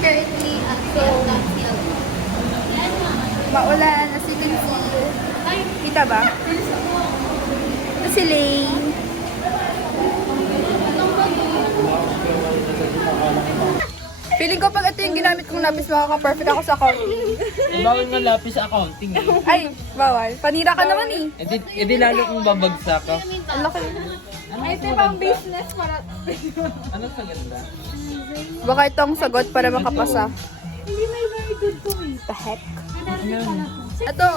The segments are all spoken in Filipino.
Currently, so, Maulan, as you can see. Kita ba? Ito si Lane. Feeling ko pag ito yung ginamit kong lapis, makaka-perfect ako sa accounting. Bawal nga lapis sa accounting eh. Ay, bawal. Panira ka naman eh. Edi lalo kung babagsak ka. Ang laki. ay, ito pang business para. Ano sa ganda? Baka itong sagot para makapasa. Hindi may very good to me. The heck? Ano? Ito,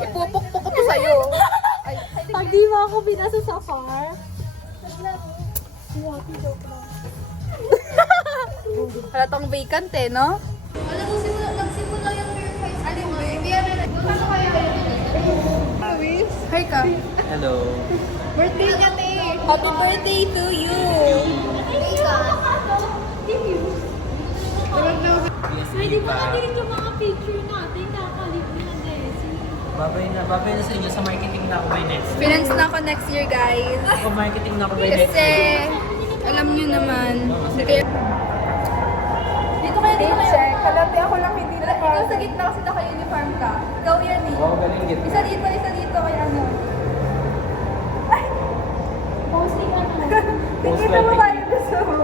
ipupukpuk ko to sa'yo. Ay, Pag di mo ako binasa sa far. halatang vacant eh, no? Alam mo, nagsimula yung purified. Ano mo? Ano kaya Luis? Hi ka. Hello. birthday niya, te. Happy birthday to you! Pwede mo natin yung mga picture natin. Nakakalimutan na Desi. Babay na sa inyo. Sa marketing na ako by next. Finance na ako next year, guys. Ako marketing na ako by next. Kasi, alam nyo naman. Kaya... Dito kayo, dito kayo. Check. Kalati ako lang hindi na. Ikaw sa gitna kasi naka-uniform ka. Ikaw yan eh. Oo, galing git. Isa dito, kaya ano. Posting ano. Tingin mo ba yung gusto mo?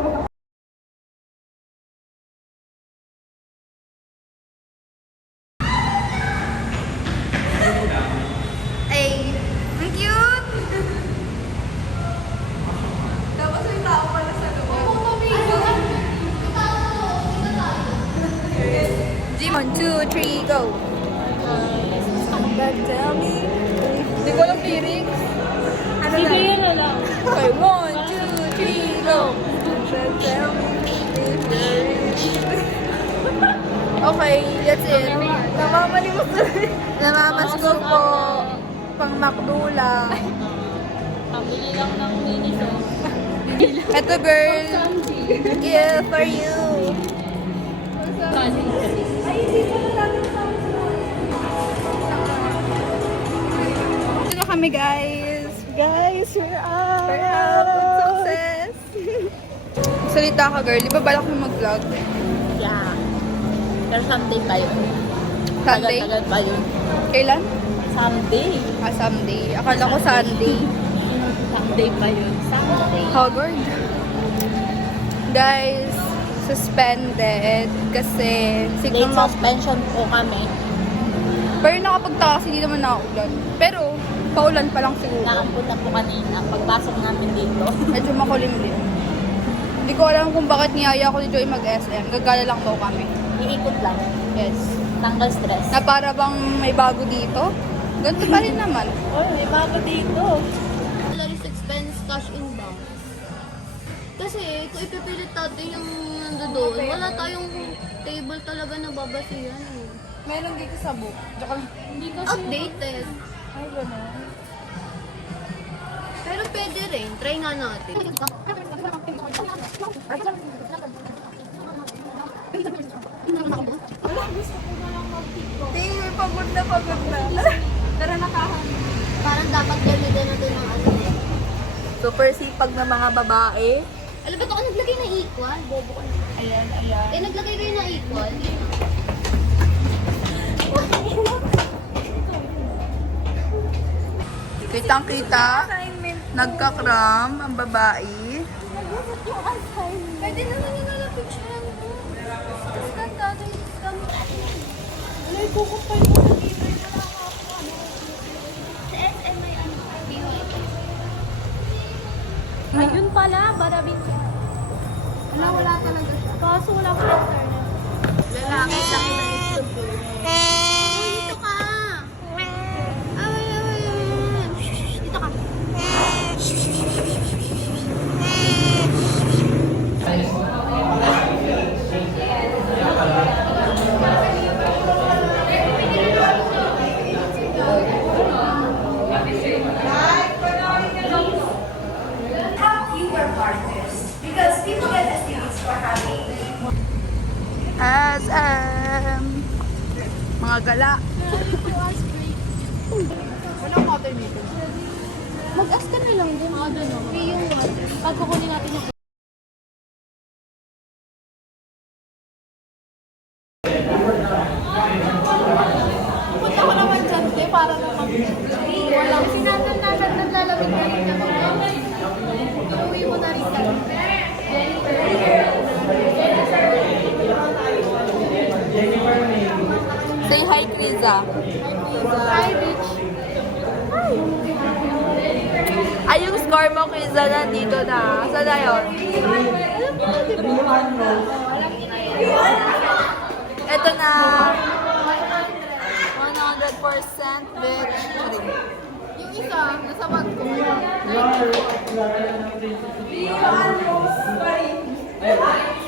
Ay, ang cute! Tapos may tao pala sa loob. G, 1, 2, 3, go! Tell me. Hindi ko alam lyrics. Ano Sige na? yun na lang. Okay, 1, 2, 3, go! Tell me if there is... Okay, that's it. Namamalimos na rin. Namamasgo po. Pang McDo lang. Pabili lang ng miniso. Eto girl. Gift for you. Ito na kami guys. Guys, we're up. We're up. Success. Salita ka girl. Di ba balak mo mag-vlog? Yeah. Pero someday pa yun. Sunday? Tagal pa yun. Kailan? Someday. Ah, someday. Akala ko Sunday. Someday pa yun. Someday. Hogwarts. Guys, suspended kasi Late suspension po kami. pero nakapagtaka kasi hindi naman nakaulan. Pero, paulan pa lang siguro. Nakapunta po kanina. Pagpasok namin dito. Medyo makulimlim. Hindi ko alam kung bakit niyaya ko ni Joy mag-SM. Gagala lang daw kami. Iikot lang. Yes. Tanggal stress. Na para bang may bago dito. Ganito pa rin naman. Oy, may bago dito. Salaries expense cash inbound. Kasi kung ipipilit natin yung nandoon, wala tayong table talaga na babasihan eh. Meron dito sa book. Hindi kasi outdated. Ay, gano'n. Pero pwede rin. Try nga natin. Tingin, pagod na. Tara na kahan. Parang dapat gamitin natin ng ano eh. Super sipag na mga babae. Alam ba ito ako naglagay na equal? Bobo ko na. Ayan. Eh, naglagay kayo na equal. Kitang-kita. Nagkakram ang babae. Pwede naman yung nalapicturean mo. Tapos ganda na yung gamit. Ano yung kukupay mo sa paper na nakakaano? Sa SM may ano? Ayun pala, barabing. Wala talaga siya. Kaso wala pa internet. Lalaki sa Dito ka! Ay. Dito ka. mga gala. Walang water dito. Mag-ask ka na lang din. Free yung water. Pag kukunin natin yung pizza. Hi, bitch. Ay, yung score mo, Kiza, nandito na. Saan na yun? Ito na. 100% bitch. Yung isa, nasa bag ko. Ay,